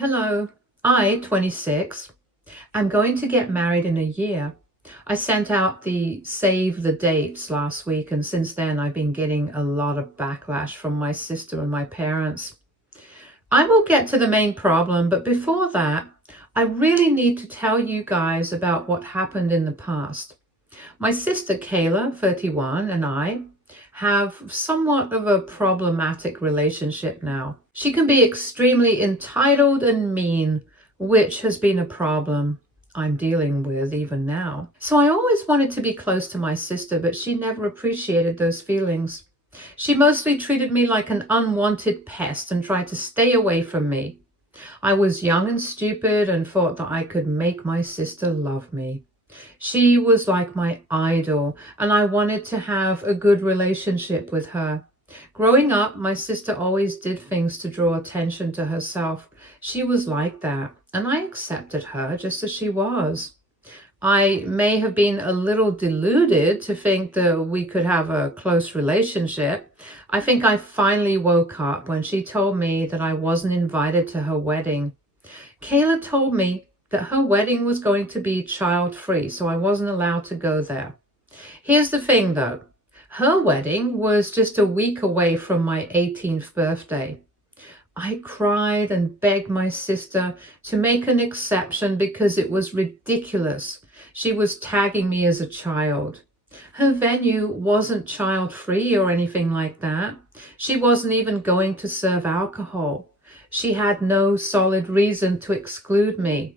Hello, I, 26, am going to get married in a year. I sent out the save the dates last week, and since then I've been getting a lot of backlash from my sister and my parents. I will get to the main problem, but before that, I really need to tell you guys about what happened in the past. My sister Kayla, 31, and I have somewhat of a problematic relationship now. She can be extremely entitled and mean, which has been a problem I'm dealing with even now. So I always wanted to be close to my sister, but she never appreciated those feelings. She mostly treated me like an unwanted pest and tried to stay away from me. I was young and stupid and thought that I could make my sister love me. She was like my idol, and I wanted to have a good relationship with her. Growing up, my sister always did things to draw attention to herself. She was like that, and I accepted her just as she was. I may have been a little deluded to think that we could have a close relationship. I think I finally woke up when she told me that I wasn't invited to her wedding. Kayla told me that her wedding was going to be child-free, so I wasn't allowed to go there. Here's the thing though, her wedding was just a week away from my 18th birthday. I cried and begged my sister to make an exception because it was ridiculous. She was tagging me as a child. Her venue wasn't child-free or anything like that. She wasn't even going to serve alcohol. She had no solid reason to exclude me.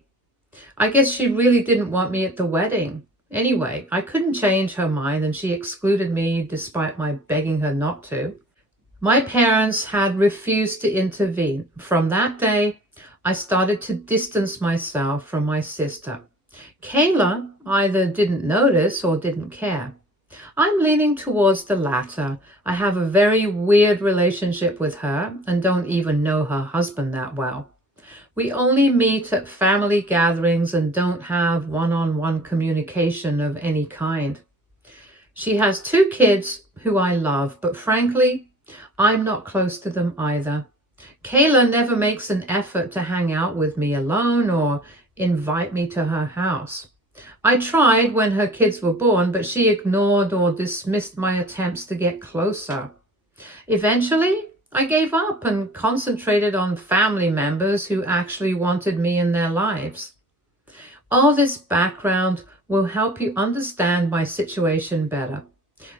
I guess she really didn't want me at the wedding. Anyway, I couldn't change her mind and she excluded me despite my begging her not to. My parents had refused to intervene. From that day, I started to distance myself from my sister. Kayla either didn't notice or didn't care. I'm leaning towards the latter. I have a very weird relationship with her and don't even know her husband that well. We only meet at family gatherings and don't have one-on-one communication of any kind. She has 2 kids who I love, but frankly, I'm not close to them either. Kayla never makes an effort to hang out with me alone or invite me to her house. I tried when her kids were born, but she ignored or dismissed my attempts to get closer. Eventually, I gave up and concentrated on family members who actually wanted me in their lives. All this background will help you understand my situation better.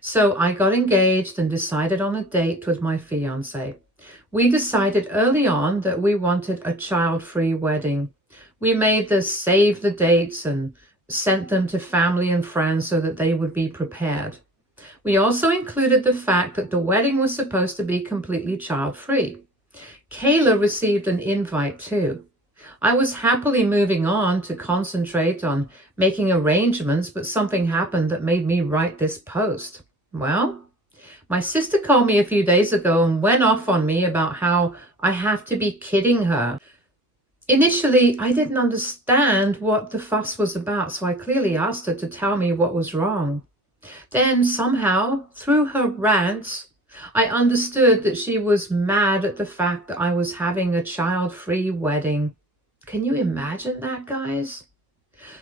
So I got engaged and decided on a date with my fiance. We decided early on that we wanted a child-free wedding. We made the save the dates and sent them to family and friends so that they would be prepared. We also included the fact that the wedding was supposed to be completely child-free. Kayla received an invite too. I was happily moving on to concentrate on making arrangements, but something happened that made me write this post. Well, my sister called me a few days ago and went off on me about how I have to be kidding her. Initially, I didn't understand what the fuss was about, so I clearly asked her to tell me what was wrong. Then somehow, through her rants, I understood that she was mad at the fact that I was having a child-free wedding. Can you imagine that, guys?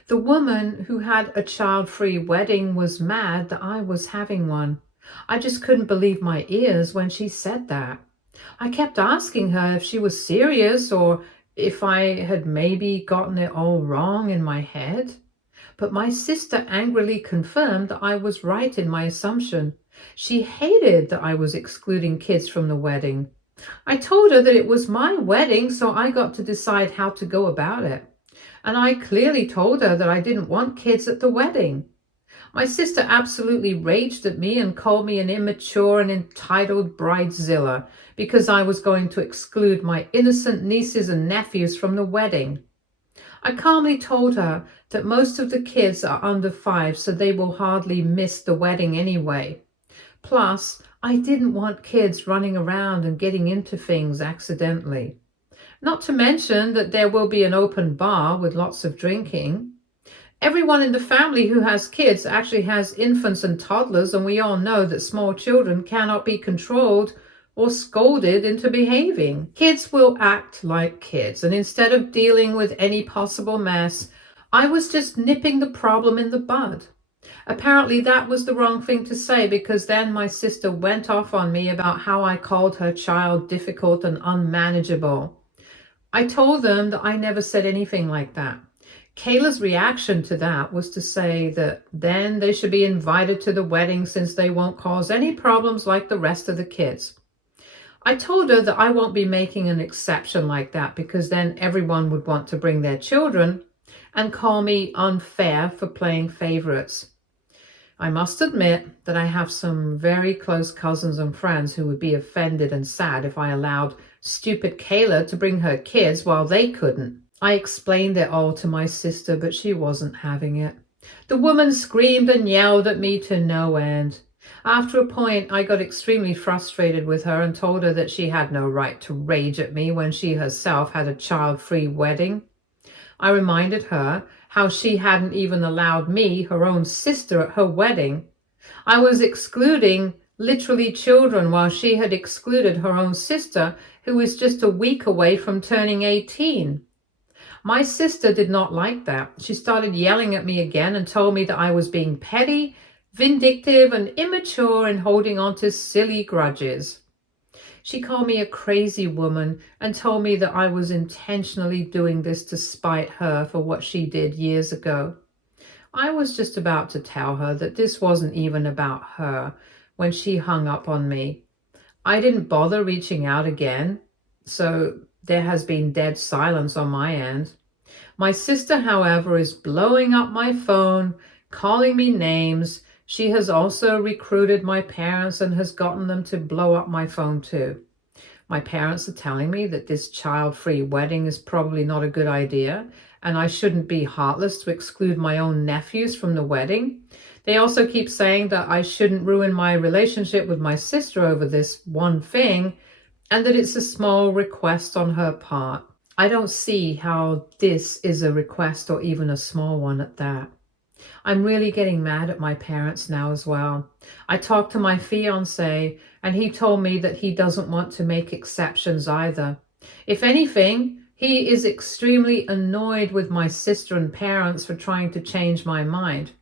The woman who had a child-free wedding was mad that I was having one. I just couldn't believe my ears when she said that. I kept asking her if she was serious or if I had maybe gotten it all wrong in my head. But my sister angrily confirmed that I was right in my assumption. She hated that I was excluding kids from the wedding. I told her that it was my wedding, so I got to decide how to go about it. And I clearly told her that I didn't want kids at the wedding. My sister absolutely raged at me and called me an immature and entitled bridezilla because I was going to exclude my innocent nieces and nephews from the wedding. I calmly told her that most of the kids are under 5, so they will hardly miss the wedding anyway. Plus, I didn't want kids running around and getting into things accidentally. Not to mention that there will be an open bar with lots of drinking. Everyone in the family who has kids actually has infants and toddlers, and we all know that small children cannot be controlled or scolded into behaving. Kids will act like kids, and instead of dealing with any possible mess, I was just nipping the problem in the bud. Apparently that was the wrong thing to say, because then my sister went off on me about how I called her child difficult and unmanageable. I told them that I never said anything like that. Kayla's reaction to that was to say that then they should be invited to the wedding since they won't cause any problems like the rest of the kids. I told her that I won't be making an exception like that, because then everyone would want to bring their children and call me unfair for playing favorites. I must admit that I have some very close cousins and friends who would be offended and sad if I allowed stupid Kayla to bring her kids while they couldn't. I explained it all to my sister, but she wasn't having it. The woman screamed and yelled at me to no end. After a point, I got extremely frustrated with her and told her that she had no right to rage at me when she herself had a child-free wedding. I reminded her how she hadn't even allowed me, her own sister, at her wedding. I was excluding literally children while she had excluded her own sister, who was just a week away from turning 18. My sister did not like that. She started yelling at me again and told me that I was being petty, vindictive, and immature in holding on to silly grudges. She called me a crazy woman and told me that I was intentionally doing this to spite her for what she did years ago. I was just about to tell her that this wasn't even about her when she hung up on me. I didn't bother reaching out again, so there has been dead silence on my end. My sister, however, is blowing up my phone, calling me names. She has also recruited my parents and has gotten them to blow up my phone too. My parents are telling me that this child-free wedding is probably not a good idea, and I shouldn't be heartless to exclude my own nephews from the wedding. They also keep saying that I shouldn't ruin my relationship with my sister over this one thing, and that it's a small request on her part. I don't see how this is a request, or even a small one at that. I'm really getting mad at my parents now as well. I talked to my fiance, and he told me that he doesn't want to make exceptions either. If anything, he is extremely annoyed with my sister and parents for trying to change my mind.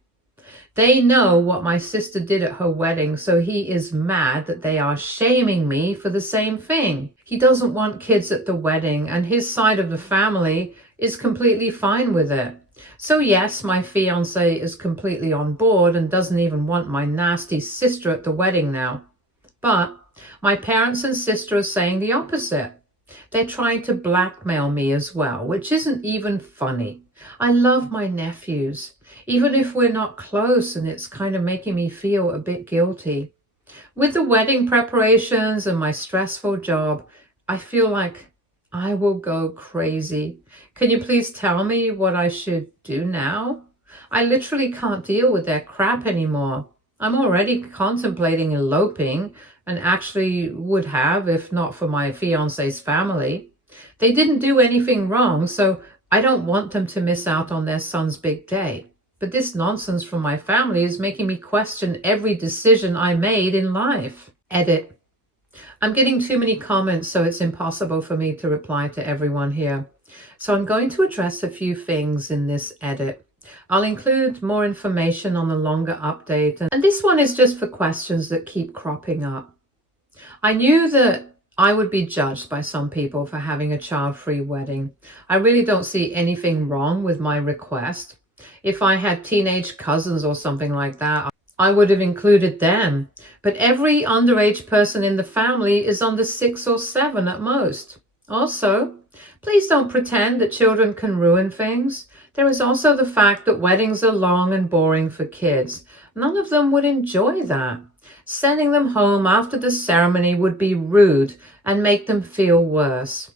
They know what my sister did at her wedding, so he is mad that they are shaming me for the same thing. He doesn't want kids at the wedding, and his side of the family is completely fine with it. So yes, my fiance is completely on board and doesn't even want my nasty sister at the wedding now. But my parents and sister are saying the opposite. They're trying to blackmail me as well, which isn't even funny. I love my nephews, even if we're not close, and it's kind of making me feel a bit guilty. With the wedding preparations and my stressful job, I feel like I will go crazy. Can you please tell me what I should do now? I literally can't deal with their crap anymore. I'm already contemplating eloping, and actually would have if not for my fiance's family. They didn't do anything wrong, so I don't want them to miss out on their son's big day. But this nonsense from my family is making me question every decision I made in life. Edit. I'm getting too many comments, so it's impossible for me to reply to everyone here. So I'm going to address a few things in this edit. I'll include more information on the longer update, and this one is just for questions that keep cropping up. I knew that I would be judged by some people for having a child-free wedding. I really don't see anything wrong with my request. If I had teenage cousins or something like that, I would have included them. But every underage person in the family is under 6 or 7 at most. Also, please don't pretend that children can ruin things. There is also the fact that weddings are long and boring for kids. None of them would enjoy that. Sending them home after the ceremony would be rude and make them feel worse.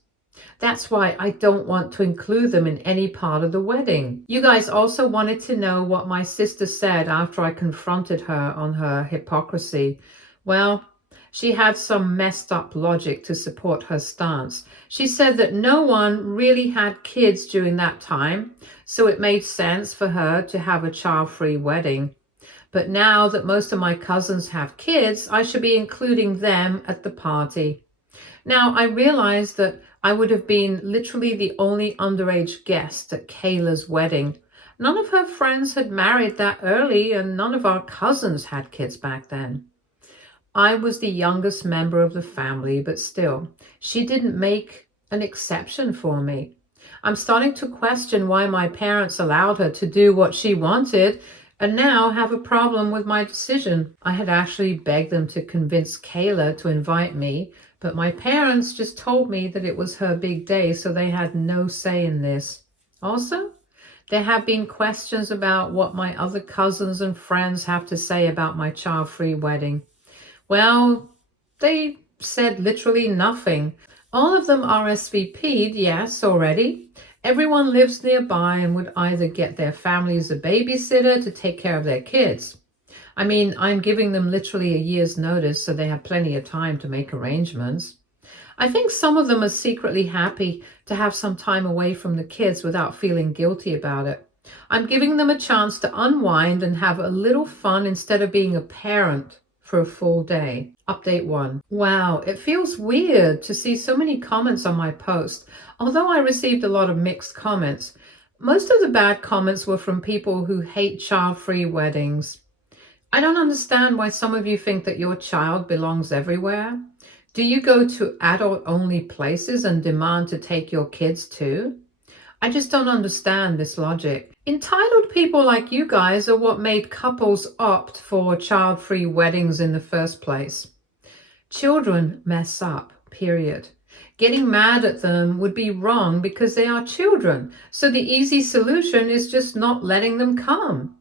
That's why I don't want to include them in any part of the wedding. You guys also wanted to know what my sister said after I confronted her on her hypocrisy. Well, she had some messed up logic to support her stance. She said that no one really had kids during that time, so it made sense for her to have a child-free wedding. But now that most of my cousins have kids, I should be including them at the party. Now, I realized that I would have been literally the only underage guest at Kayla's wedding. None of her friends had married that early, and none of our cousins had kids back then. I was the youngest member of the family, but still, she didn't make an exception for me. I'm starting to question why my parents allowed her to do what she wanted and now have a problem with my decision. I had actually begged them to convince Kayla to invite me, but my parents just told me that it was her big day, so they had no say in this. Also, there have been questions about what my other cousins and friends have to say about my child-free wedding. Well, they said literally nothing. All of them RSVP'd, yes, already. Everyone lives nearby and would either get their families a babysitter to take care of their kids. I mean, I'm giving them literally a year's notice, so they have plenty of time to make arrangements. I think some of them are secretly happy to have some time away from the kids without feeling guilty about it. I'm giving them a chance to unwind and have a little fun instead of being a parent for a full day. Update 1. Wow, it feels weird to see so many comments on my post. Although I received a lot of mixed comments, most of the bad comments were from people who hate child-free weddings. I don't understand why some of you think that your child belongs everywhere. Do you go to adult-only places and demand to take your kids too? I just don't understand this logic. Entitled people like you guys are what made couples opt for child-free weddings in the first place. Children mess up, period. Getting mad at them would be wrong because they are children, so the easy solution is just not letting them come.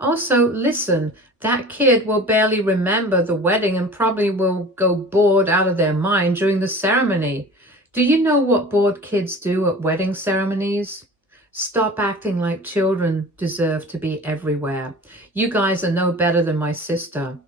Also, listen, that kid will barely remember the wedding and probably will go bored out of their mind during the ceremony. Do you know what bored kids do at wedding ceremonies? Stop acting like children deserve to be everywhere. You guys are no better than my sister.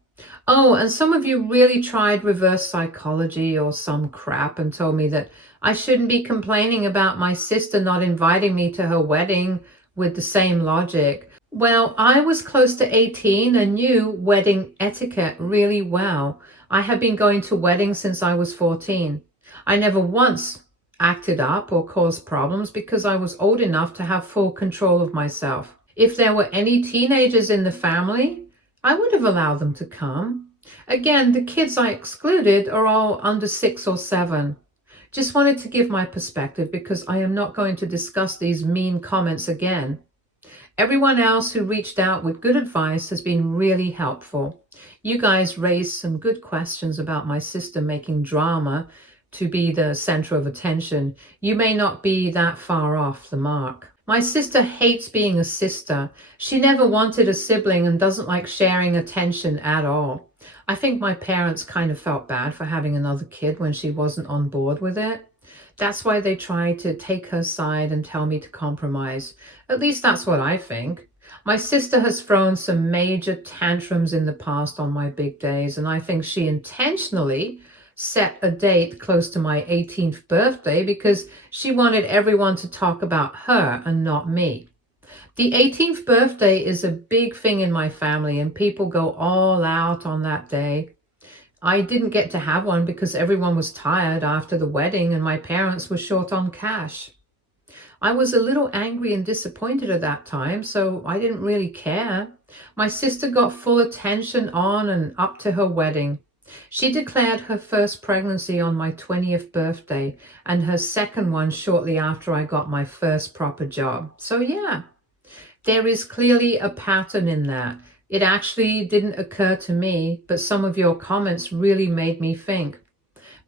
Oh, and some of you really tried reverse psychology or some crap and told me that I shouldn't be complaining about my sister not inviting me to her wedding with the same logic. Well, I was close to 18 and knew wedding etiquette really well. I have been going to weddings since I was 14. I never once acted up or caused problems because I was old enough to have full control of myself. If there were any teenagers in the family, I would have allowed them to come. Again, the kids I excluded are all under 6 or 7. Just wanted to give my perspective because I am not going to discuss these mean comments again. Everyone else who reached out with good advice has been really helpful. You guys raised some good questions about my sister making drama to be the center of attention. You may not be that far off the mark. My sister hates being a sister. She never wanted a sibling and doesn't like sharing attention at all. I think my parents kind of felt bad for having another kid when she wasn't on board with it. That's why they tried to take her side and tell me to compromise. At least that's what I think. My sister has thrown some major tantrums in the past on my big days, and I think she intentionally set a date close to my 18th birthday because she wanted everyone to talk about her and not me. The 18th birthday is a big thing in my family, and people go all out on that day. I didn't get to have one because everyone was tired after the wedding and my parents were short on cash. I was a little angry and disappointed at that time, so I didn't really care. My sister got full attention on and up to her wedding. She declared her first pregnancy on my 20th birthday and her second one shortly after I got my first proper job. So yeah, there is clearly a pattern in that. It actually didn't occur to me, but some of your comments really made me think.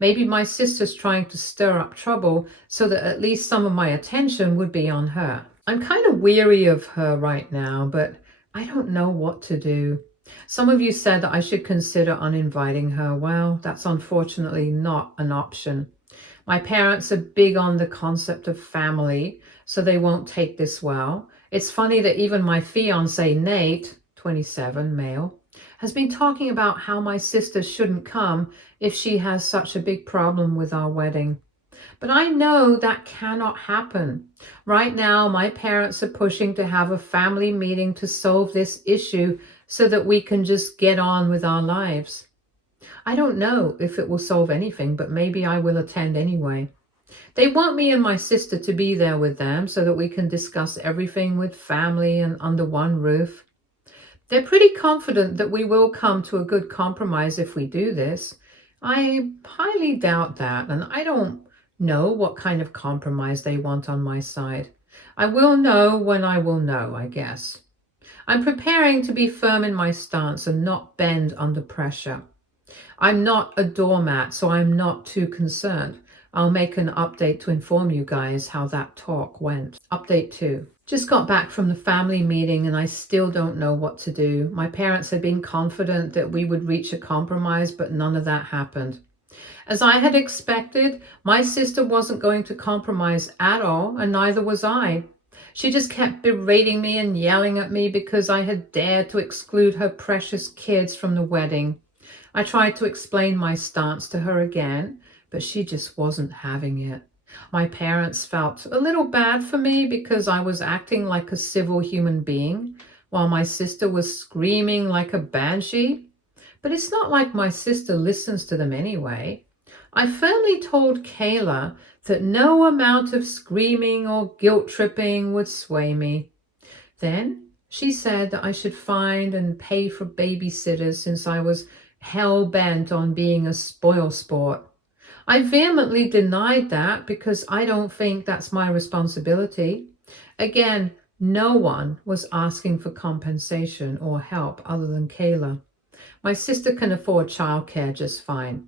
Maybe my sister's trying to stir up trouble so that at least some of my attention would be on her. I'm kind of weary of her right now, but I don't know what to do. Some of you said that I should consider uninviting her. Well, that's unfortunately not an option. My parents are big on the concept of family, so they won't take this well. It's funny that even my fiance, Nate, 27, male, has been talking about how my sister shouldn't come if she has such a big problem with our wedding. But I know that cannot happen. Right now, my parents are pushing to have a family meeting to solve this issue so that we can just get on with our lives. I don't know if it will solve anything, but maybe I will attend anyway. They want me and my sister to be there with them so that we can discuss everything with family and under one roof. They're pretty confident that we will come to a good compromise if we do this. I highly doubt that, and I don't know what kind of compromise they want on my side. I will know when I will know, I guess. I'm preparing to be firm in my stance and not bend under pressure. I'm not a doormat, so I'm not too concerned. I'll make an update to inform you guys how that talk went. Update 2. Just got back from the family meeting and I still don't know what to do. My parents had been confident that we would reach a compromise, but none of that happened. As I had expected, my sister wasn't going to compromise at all, and neither was I. She just kept berating me and yelling at me because I had dared to exclude her precious kids from the wedding. I tried to explain my stance to her again, but she just wasn't having it. My parents felt a little bad for me because I was acting like a civil human being, while my sister was screaming like a banshee. But it's not like my sister listens to them anyway. I firmly told Kayla that no amount of screaming or guilt-tripping would sway me. Then she said that I should find and pay for babysitters since I was hell-bent on being a spoilsport. I vehemently denied that because I don't think that's my responsibility. Again, no one was asking for compensation or help other than Kayla. My sister can afford childcare just fine.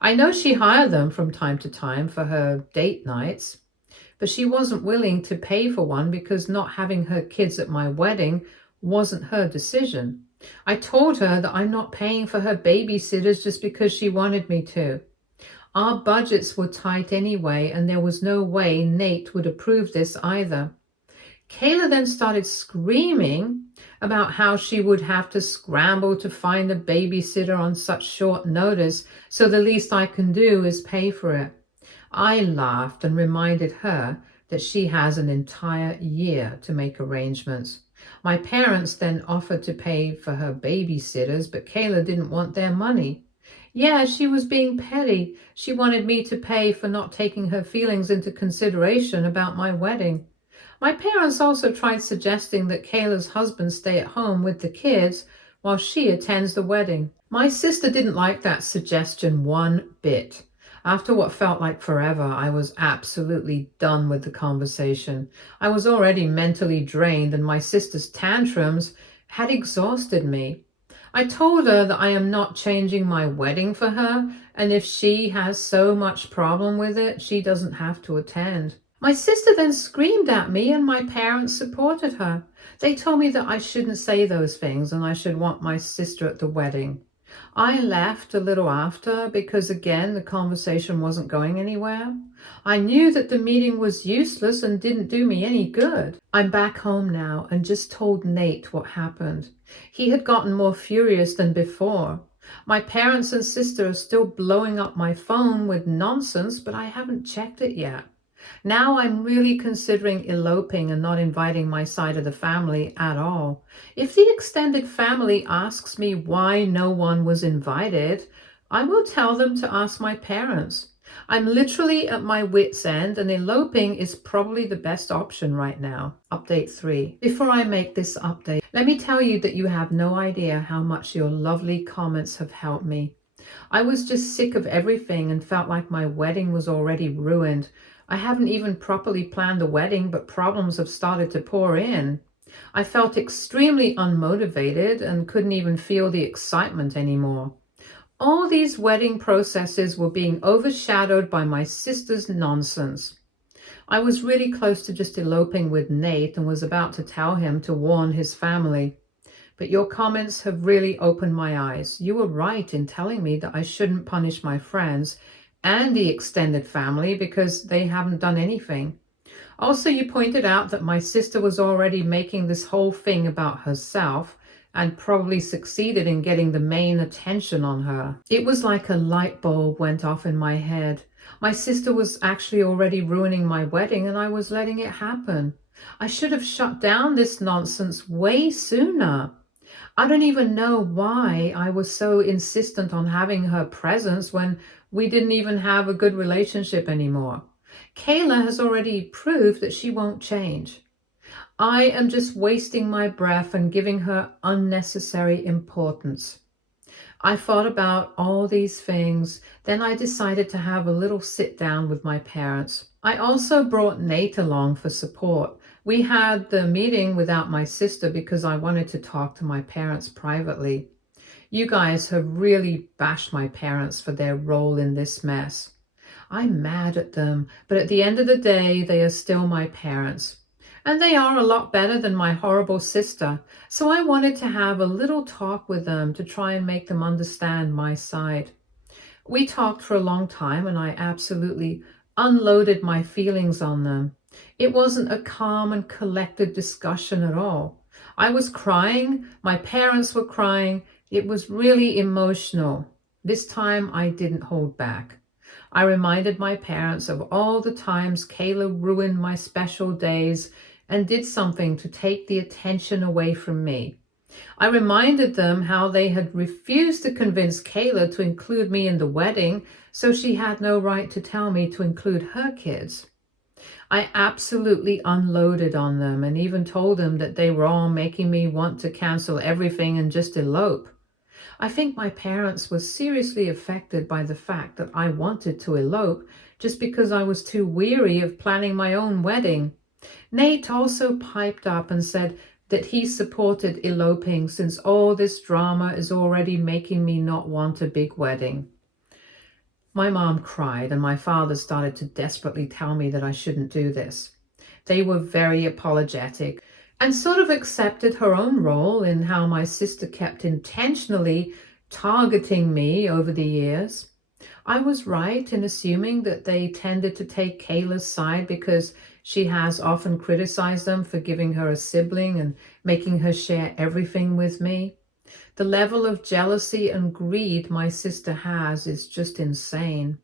I know she hired them from time to time for her date nights, but she wasn't willing to pay for one because not having her kids at my wedding wasn't her decision. I told her that I'm not paying for her babysitters just because she wanted me to. Our budgets were tight anyway, and there was no way Nate would approve this either. Kayla then started screaming about how she would have to scramble to find a babysitter on such short notice, so the least I can do is pay for it. I laughed and reminded her that she has an entire year to make arrangements. My parents then offered to pay for her babysitters, but Kayla didn't want their money. Yeah, she was being petty. She wanted me to pay for not taking her feelings into consideration about my wedding. My parents also tried suggesting that Kayla's husband stay at home with the kids while she attends the wedding. My sister didn't like that suggestion one bit. After what felt like forever, I was absolutely done with the conversation. I was already mentally drained, and my sister's tantrums had exhausted me. I told her that I am not changing my wedding for her, and if she has so much problem with it, she doesn't have to attend. My sister then screamed at me, and my parents supported her. They told me that I shouldn't say those things and I should want my sister at the wedding. I left a little after because, again, the conversation wasn't going anywhere. I knew that the meeting was useless and didn't do me any good. I'm back home now and just told Nate what happened. He had gotten more furious than before. My parents and sister are still blowing up my phone with nonsense, but I haven't checked it yet. Now I'm really considering eloping and not inviting my side of the family at all. If the extended family asks me why no one was invited, I will tell them to ask my parents. I'm literally at my wit's end, and eloping is probably the best option right now. Update 3. Before I make this update, let me tell you that you have no idea how much your lovely comments have helped me. I was just sick of everything and felt like my wedding was already ruined. I haven't even properly planned the wedding, but problems have started to pour in. I felt extremely unmotivated and couldn't even feel the excitement anymore. All these wedding processes were being overshadowed by my sister's nonsense. I was really close to just eloping with Nate and was about to tell him to warn his family. But your comments have really opened my eyes. You were right in telling me that I shouldn't punish my friends and the extended family because they haven't done anything. Also, you pointed out that my sister was already making this whole thing about herself and probably succeeded in getting the main attention on her. It was like a light bulb went off in my head. My sister was actually already ruining my wedding and I was letting it happen. I should have shut down this nonsense way sooner. I don't even know why I was so insistent on having her presence when we didn't even have a good relationship anymore. Kayla has already proved that she won't change. I am just wasting my breath and giving her unnecessary importance. I thought about all these things. Then I decided to have a little sit down with my parents. I also brought Nate along for support. We had the meeting without my sister because I wanted to talk to my parents privately. You guys have really bashed my parents for their role in this mess. I'm mad at them, but at the end of the day, they are still my parents. And they are a lot better than my horrible sister, so I wanted to have a little talk with them to try and make them understand my side. We talked for a long time and I absolutely unloaded my feelings on them. It wasn't a calm and collected discussion at all. I was crying, my parents were crying. It was really emotional. This time I didn't hold back. I reminded my parents of all the times Kayla ruined my special days and did something to take the attention away from me. I reminded them how they had refused to convince Kayla to include me in the wedding, so she had no right to tell me to include her kids. I absolutely unloaded on them and even told them that they were all making me want to cancel everything and just elope. I think my parents were seriously affected by the fact that I wanted to elope just because I was too weary of planning my own wedding. Nate also piped up and said that he supported eloping since all this drama is already making me not want a big wedding. My mom cried and my father started to desperately tell me that I shouldn't do this. They were very apologetic and sort of accepted her own role in how my sister kept intentionally targeting me over the years. I was right in assuming that they tended to take Kayla's side because she has often criticized them for giving her a sibling and making her share everything with me. The level of jealousy and greed my sister has is just insane.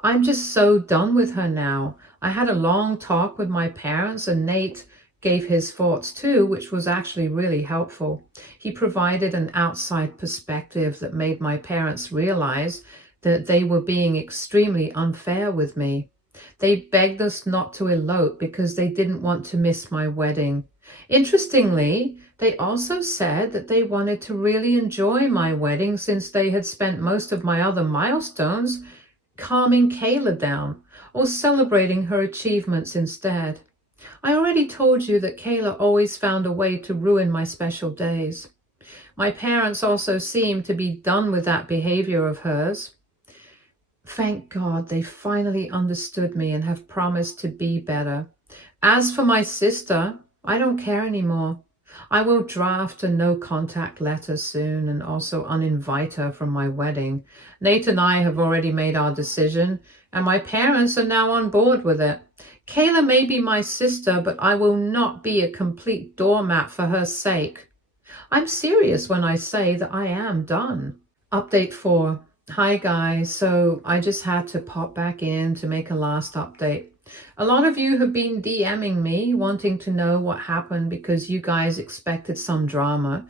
I'm just so done with her now. I had a long talk with my parents and Nate gave his thoughts too, which was actually really helpful. He provided an outside perspective that made my parents realize that they were being extremely unfair with me. They begged us not to elope because they didn't want to miss my wedding. Interestingly, they also said that they wanted to really enjoy my wedding since they had spent most of my other milestones calming Kayla down or celebrating her achievements instead. I already told you that Kayla always found a way to ruin my special days. My parents also seemed to be done with that behavior of hers. Thank God they finally understood me and have promised to be better. As for my sister, I don't care anymore. I will draft a no contact letter soon and also uninvite her from my wedding. Nate and I have already made our decision and my parents are now on board with it. Kayla may be my sister, but I will not be a complete doormat for her sake. I'm serious when I say that I am done. Update 4. Hi guys, so I just had to pop back in to make a last update. A lot of you have been DMing me wanting to know what happened because you guys expected some drama.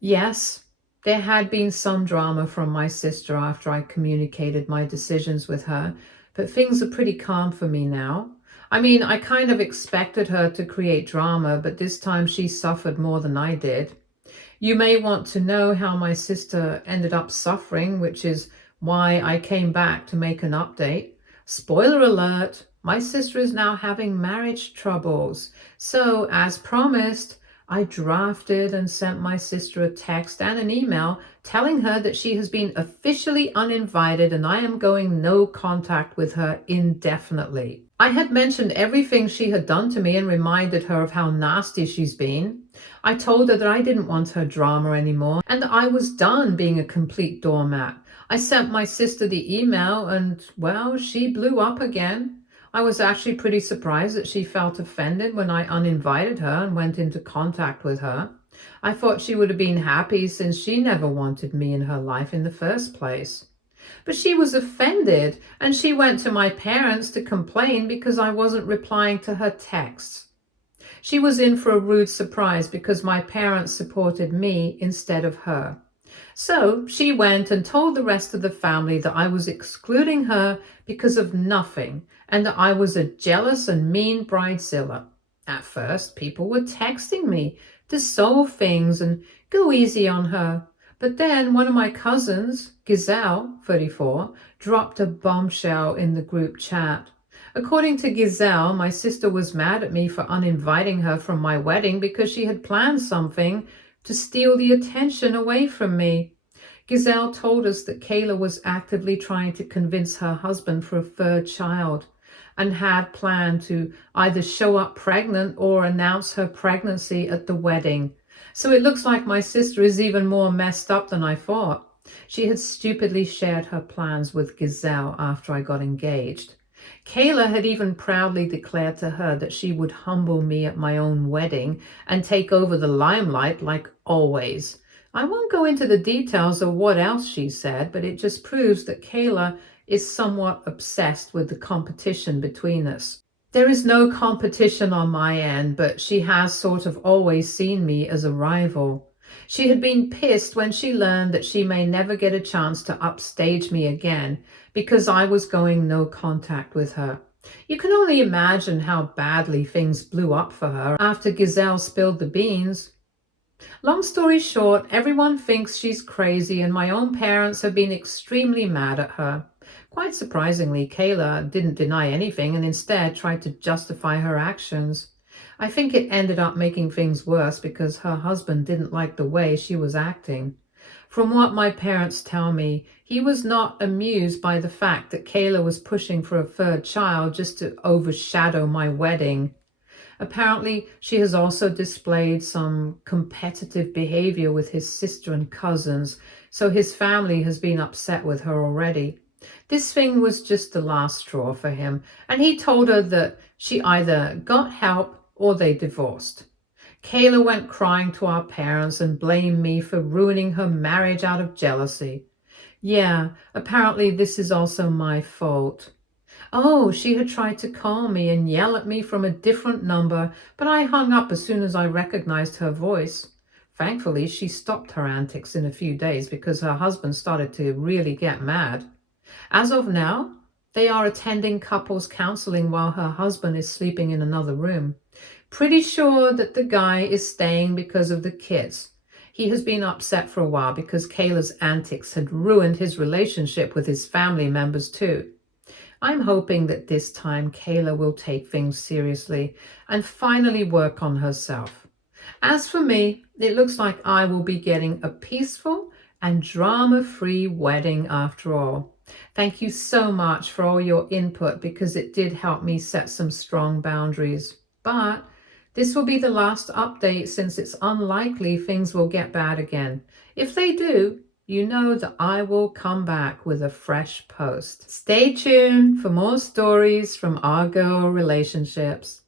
Yes, there had been some drama from my sister after I communicated my decisions with her, but things are pretty calm for me now. I mean, I kind of expected her to create drama, but this time she suffered more than I did. You may want to know how my sister ended up suffering, which is why I came back to make an update. Spoiler alert, my sister is now having marriage troubles. So, as promised, I drafted and sent my sister a text and an email telling her that she has been officially uninvited and I am going no contact with her indefinitely. I had mentioned everything she had done to me and reminded her of how nasty she's been. I told her that I didn't want her drama anymore and that I was done being a complete doormat. I sent my sister the email and, well, she blew up again. I was actually pretty surprised that she felt offended when I uninvited her and went into contact with her. I thought she would have been happy since she never wanted me in her life in the first place. But she was offended and she went to my parents to complain because I wasn't replying to her texts. She was in for a rude surprise because my parents supported me instead of her. So she went and told the rest of the family that I was excluding her because of nothing and that I was a jealous and mean bridezilla. At first, people were texting me to solve things and go easy on her. But then one of my cousins, Giselle, 34, dropped a bombshell in the group chat. According to Giselle, my sister was mad at me for uninviting her from my wedding because she had planned something to steal the attention away from me. Giselle told us that Kayla was actively trying to convince her husband for a third child and had planned to either show up pregnant or announce her pregnancy at the wedding. So it looks like my sister is even more messed up than I thought. She had stupidly shared her plans with Giselle after I got engaged. Kayla had even proudly declared to her that she would humble me at my own wedding and take over the limelight like always. I won't go into the details of what else she said, but it just proves that Kayla is somewhat obsessed with the competition between us. There is no competition on my end, but she has sort of always seen me as a rival. She had been pissed when she learned that she may never get a chance to upstage me again because I was going no contact with her. You can only imagine how badly things blew up for her after Giselle spilled the beans. Long story short, everyone thinks she's crazy and my own parents have been extremely mad at her. Quite surprisingly, Kayla didn't deny anything and instead tried to justify her actions. I think it ended up making things worse because her husband didn't like the way she was acting. From what my parents tell me, he was not amused by the fact that Kayla was pushing for a third child just to overshadow my wedding. Apparently, she has also displayed some competitive behavior with his sister and cousins, so his family has been upset with her already. This thing was just the last straw for him, and he told her that she either got help or they divorced. Kayla went crying to our parents and blamed me for ruining her marriage out of jealousy. Yeah, apparently this is also my fault. Oh, she had tried to call me and yell at me from a different number, but I hung up as soon as I recognized her voice. Thankfully, she stopped her antics in a few days because her husband started to really get mad. As of now, they are attending couples counseling while her husband is sleeping in another room. Pretty sure that the guy is staying because of the kids. He has been upset for a while because Kayla's antics had ruined his relationship with his family members too. I'm hoping that this time Kayla will take things seriously and finally work on herself. As for me, it looks like I will be getting a peaceful and drama-free wedding after all. Thank you so much for all your input because it did help me set some strong boundaries. But this will be the last update since it's unlikely things will get bad again. If they do, you know that I will come back with a fresh post. Stay tuned for more stories from our girl relationships.